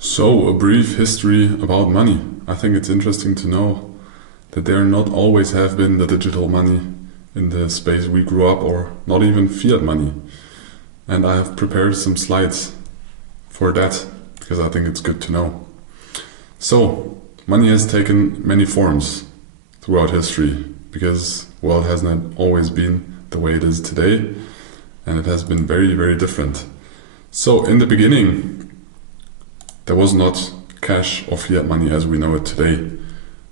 So, a brief history about money. I think it's interesting to know that there not always have been the digital money in the space we grew up, or not even fiat money. And I have prepared some slides for that because I think it's good to know. So, money has taken many forms throughout history because, well, it has not always been the way it is today, and it has been very, very different. So, in the beginning, there was not cash or fiat money as we know it today.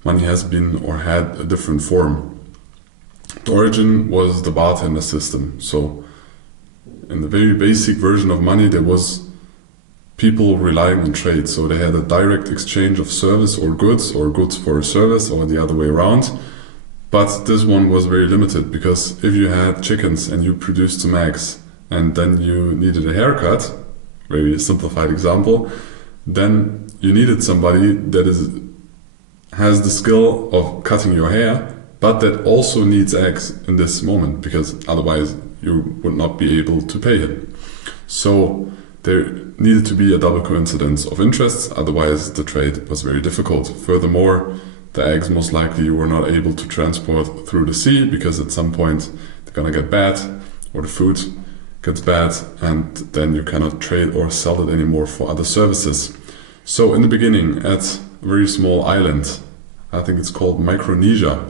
Money has been or had a different form. The origin was the bartender system. So, in the very basic version of money, there was people relying on trade. So, they had a direct exchange of service or goods for a service, or the other way around. But this one was very limited because if you had chickens and you produced some eggs and then you needed a haircut, very simplified example, then you needed somebody that has the skill of cutting your hair, but that also needs eggs in this moment, because otherwise you would not be able to pay him. So there needed to be a double coincidence of interests, otherwise the trade was very difficult. Furthermore, the eggs most likely you were not able to transport through the sea, because at some point they're gonna get bad, or the food gets bad, and then you cannot trade or sell it anymore for other services. So in the beginning, at a very small island, I think it's called Micronesia,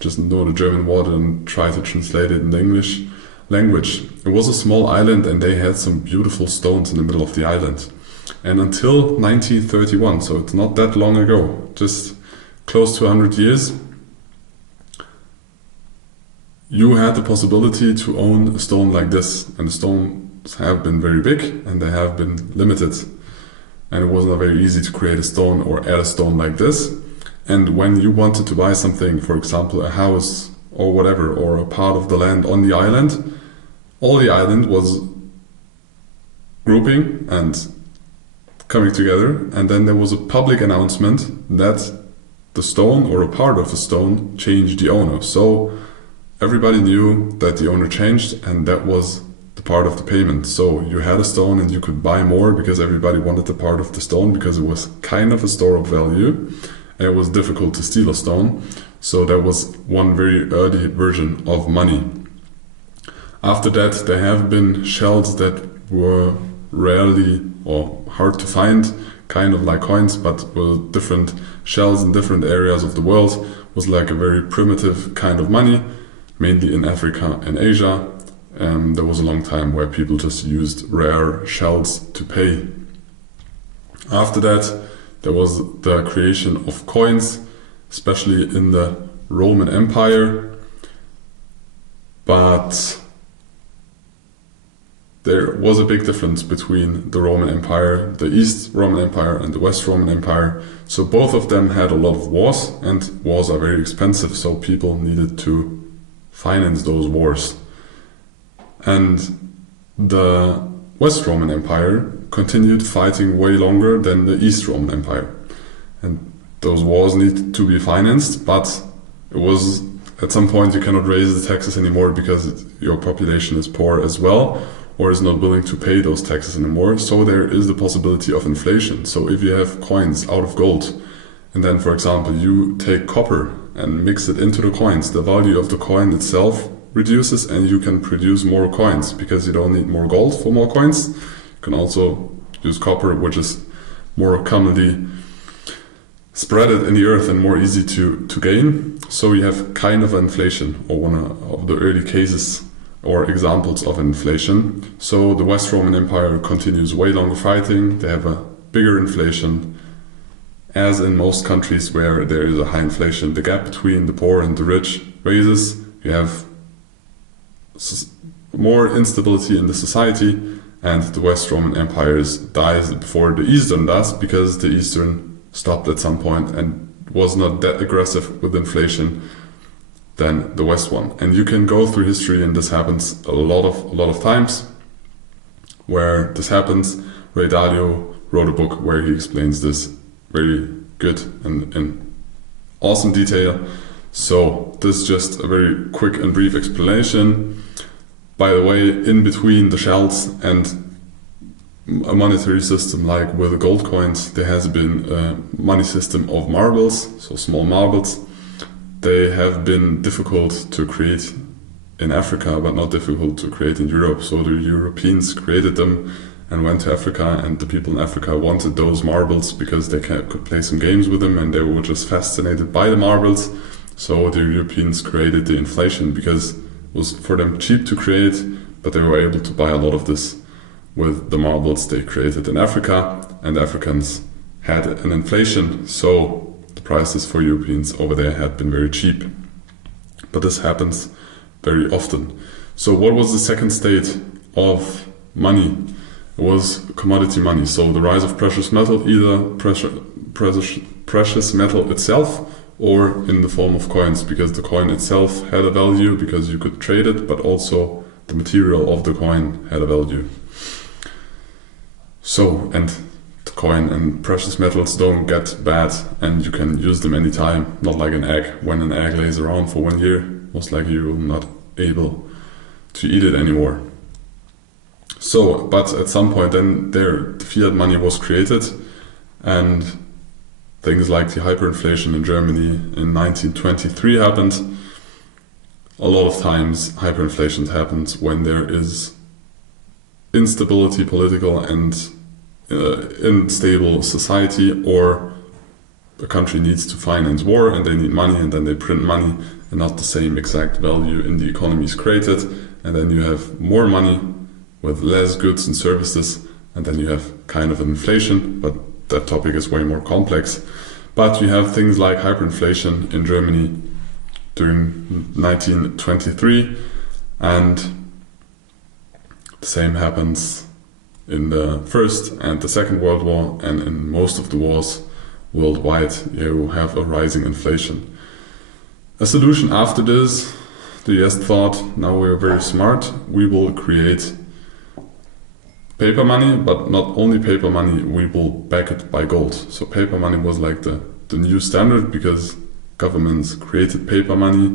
just know the German word and try to translate it in the English language. It was a small island and they had some beautiful stones in the middle of the island. And until 1931, so it's not that long ago, just close to 100 years, you had the possibility to own a stone like this, and the stones have been very big and they have been limited, and it was not very easy to create a stone or add a stone like this. And when you wanted to buy something, for example a house or whatever, or a part of the land on the island, all the island was grouping and coming together, and then there was a public announcement that the stone or a part of the stone changed the owner. So everybody knew that the owner changed, and that was the part of the payment. So you had a stone and you could buy more because everybody wanted the part of the stone, because it was kind of a store of value and it was difficult to steal a stone. So that was one very early version of money. After that, there have been shells that were rarely or hard to find, kind of like coins, but were different shells in different areas of the world. It was like a very primitive kind of money, mainly in Africa and Asia. There was a long time where people just used rare shells to pay. After that, there was the creation of coins, especially in the Roman Empire. But there was a big difference between the Roman Empire, the East Roman Empire and the West Roman Empire. So both of them had a lot of wars, and wars are very expensive, so people needed to finance those wars. And the West Roman Empire continued fighting way longer than the East Roman Empire. And those wars needed to be financed, but it was at some point you cannot raise the taxes anymore because your population is poor as well, or is not willing to pay those taxes anymore. So there is the possibility of inflation. So if you have coins out of gold, and then for example you take copper and mix it into the coins, the value of the coin itself reduces and you can produce more coins, because you don't need more gold for more coins. You can also use copper, which is more commonly spread in the earth and more easy to gain. So you have kind of inflation, or one of the early cases or examples of inflation. So the West Roman Empire continues way longer fighting. They have a bigger inflation. As in most countries where there is a high inflation, the gap between the poor and the rich raises. You have more instability in the society, and the West Roman Empire dies before the Eastern does, because the Eastern stopped at some point and was not that aggressive with inflation than the West one. And you can go through history, and this happens a lot of times where this happens. Ray Dalio wrote a book where he explains this very good and in awesome detail. So this is just a very quick and brief explanation. By the way, in between the shells and a monetary system. Like with the gold coins, there has been a money system of marbles, so small marbles. They have been difficult to create in Africa, but not difficult to create in Europe. So the Europeans created them and went to Africa, and the people in Africa wanted those marbles because they could play some games with them, and they were just fascinated by the marbles. So the Europeans created the inflation because it was for them cheap to create, but they were able to buy a lot of this with the marbles they created in Africa, and the Africans had an inflation, so the prices for Europeans over there had been very cheap. But this happens very often. So what was the second state of money? It was commodity money. So the rise of precious metal, either precious metal itself or in the form of coins, because the coin itself had a value because you could trade it, but also the material of the coin had a value. So, and the coin and precious metals don't get bad and you can use them anytime, not like an egg. When an egg lays around for 1 year, most likely you're not able to eat it anymore. So, but at some point then the fiat money was created, and things like the hyperinflation in Germany in 1923 happened. A lot of times hyperinflation happens when there is instability, political and unstable society, or a country needs to finance war and they need money, and then they print money and not the same exact value in the economy is created, and then you have more money with less goods and services, and then you have kind of an inflation, but that topic is way more complex. But you have things like hyperinflation in Germany during 1923, and the same happens in the First and the Second World War, and in most of the wars worldwide, you have a rising inflation. A solution after this, the US thought, now we're very smart, we will create paper money, but not only paper money, we will back it by gold. So paper money was like the new standard because governments created paper money,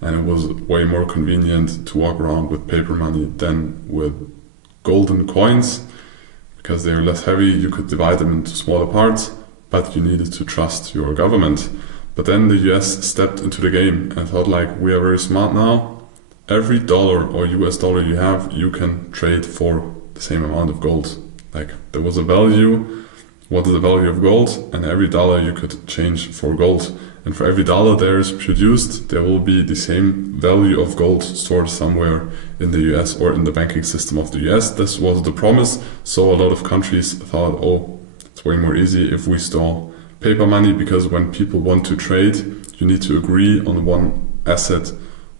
and it was way more convenient to walk around with paper money than with golden coins, because they are less heavy, you could divide them into smaller parts, but you needed to trust your government. But then the US stepped into the game and thought, like, we are very smart now. Every dollar or US dollar you have, you can trade for the same amount of gold. Like, there was a value, what is the value of gold, and every dollar you could change for gold. And for every dollar there is produced, there will be the same value of gold stored somewhere in the US or in the banking system of the US. This was the promise. So a lot of countries thought, oh, it's way more easy if we store paper money, because when people want to trade, you need to agree on one asset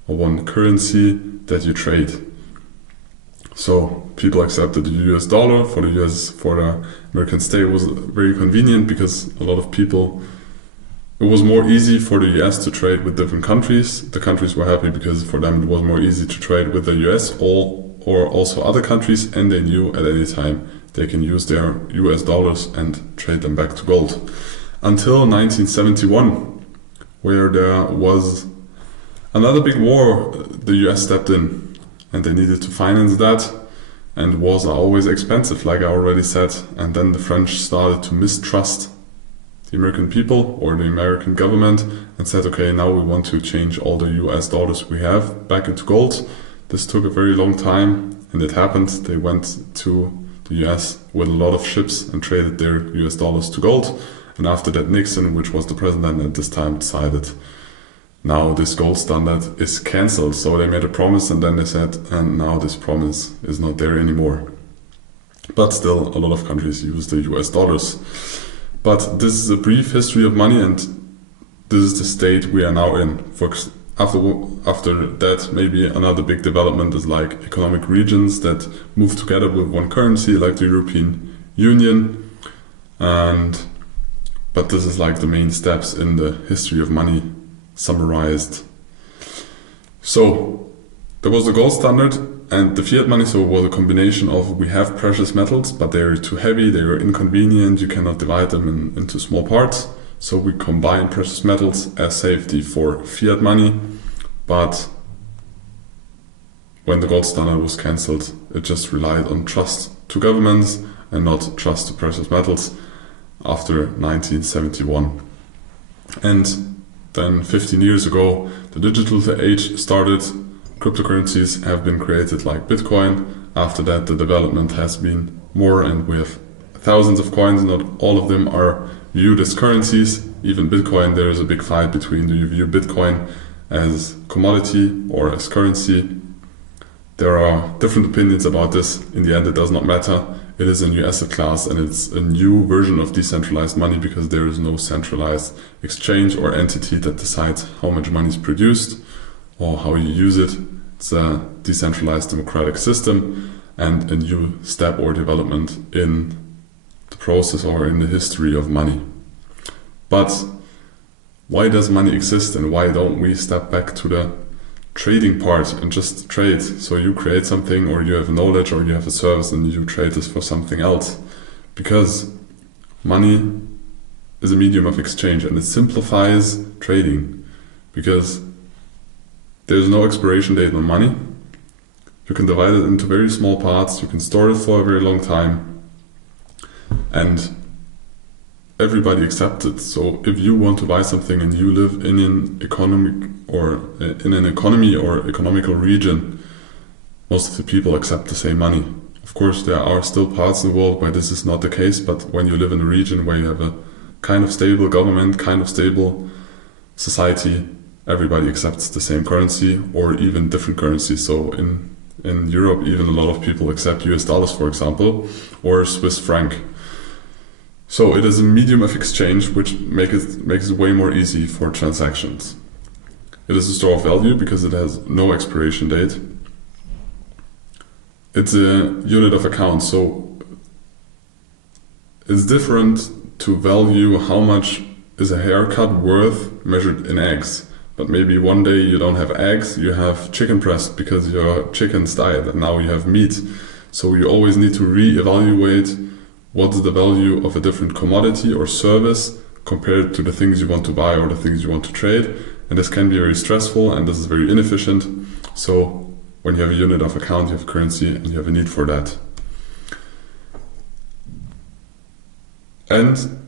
or one currency that you trade. So people accepted the US dollar for the American state. It was very convenient because a lot of people, it was more easy for the US to trade with different countries. The countries were happy because for them it was more easy to trade with the US or also other countries, and they knew at any time they can use their US dollars and trade them back to gold. Until 1971, where there was another big war, the US stepped in and they needed to finance that, and wars are always expensive, like I already said. And then the French started to mistrust the American people or the American government and said, okay, now we want to change all the US dollars we have back into gold. This took a very long time, and it happened. They went to the US with a lot of ships and traded their US dollars to gold. And after that, Nixon, which was the president at this time, decided now this gold standard is cancelled. So they made a promise, and then they said, and now this promise is not there anymore. But still, a lot of countries use the US dollars. But this is a brief history of money, and this is the state we are now in. After that, maybe another big development is like economic regions that move together with one currency, like the European Union. But this is like the main steps in the history of money summarized. So there was the gold standard and the fiat money. So it was a combination of, we have precious metals, but they're too heavy, they are inconvenient, you cannot divide them into small parts. So we combine precious metals as safety for fiat money. But when the gold standard was cancelled, it just relied on trust to governments, and not trust to precious metals after 1971. And then 15 years ago, the digital age started. Cryptocurrencies have been created like Bitcoin. After that, the development has been more, and we have thousands of coins. Not all of them are viewed as currencies. Even Bitcoin, there is a big fight between do you view Bitcoin as commodity or as currency. There are different opinions about this. In the end, it does not matter. It is a new asset class, and it's a new version of decentralized money because there is no centralized exchange or entity that decides how much money is produced or how you use it. It's a decentralized democratic system and a new step or development in the process or in the history of money. But why does money exist, and why don't we step back to the trading part and just trade? So you create something, or you have knowledge, or you have a service, and you trade this for something else. Because money is a medium of exchange, and it simplifies trading. Because there's no expiration date on money. You can divide it into very small parts. You can store it for a very long time. And everybody accepts it. So if you want to buy something and you live in an economic or in an economy or economical region, most of the people accept the same money. Of course, there are still parts in the world where this is not the case, but when you live in a region where you have a kind of stable government, kind of stable society, everybody accepts the same currency or even different currencies. So in Europe, even a lot of people accept US dollars, for example, or Swiss franc. So it is a medium of exchange which makes it way more easy for transactions. It is a store of value because it has no expiration date. It's a unit of account, so it's different to value how much is a haircut worth measured in eggs. But maybe one day you don't have eggs, you have chicken breast because your chickens died and now you have meat. So you always need to re-evaluate what's the value of a different commodity or service compared to the things you want to buy or the things you want to trade. And this can be very stressful and this is very inefficient. So when you have a unit of account, you have currency and you have a need for that. And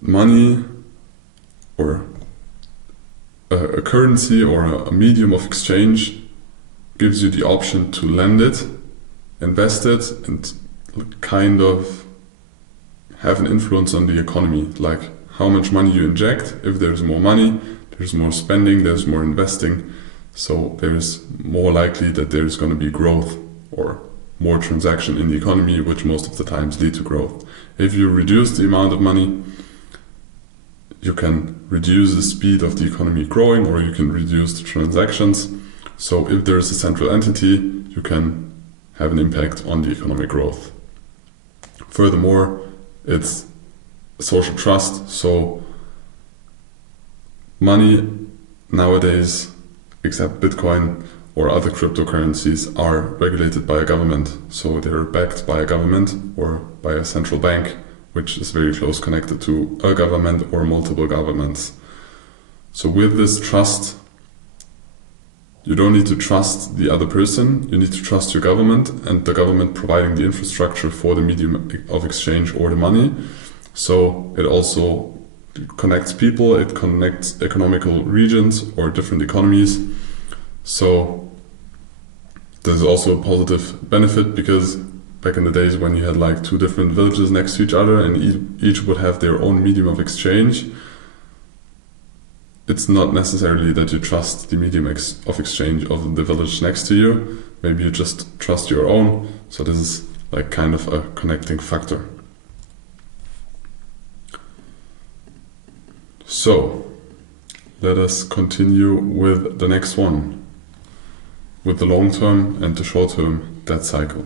money or a currency or a medium of exchange gives you the option to lend it, invest it, and kind of have an influence on the economy, like how much money you inject. If there's more money, there's more spending, there's more investing, so there's more likely that there's going to be growth or more transaction in the economy, which most of the times lead to growth. If you reduce the amount of money, you can reduce the speed of the economy growing, or you can reduce the transactions. So if there is a central entity, you can have an impact on the economic growth. Furthermore, it's social trust. So money nowadays, except Bitcoin or other cryptocurrencies, are regulated by a government. So they're backed by a government or by a central bank, which is very close connected to a government or multiple governments. So with this trust, you don't need to trust the other person, you need to trust your government and the government providing the infrastructure for the medium of exchange or the money. So it also connects people, it connects economical regions or different economies. So there's also a positive benefit because back in the days when you had like two different villages next to each other and each would have their own medium of exchange, it's not necessarily that you trust the medium of exchange of the village next to you. Maybe you just trust your own. So this is like kind of a connecting factor. So let us continue with the next one, with the long-term and the short-term debt cycle.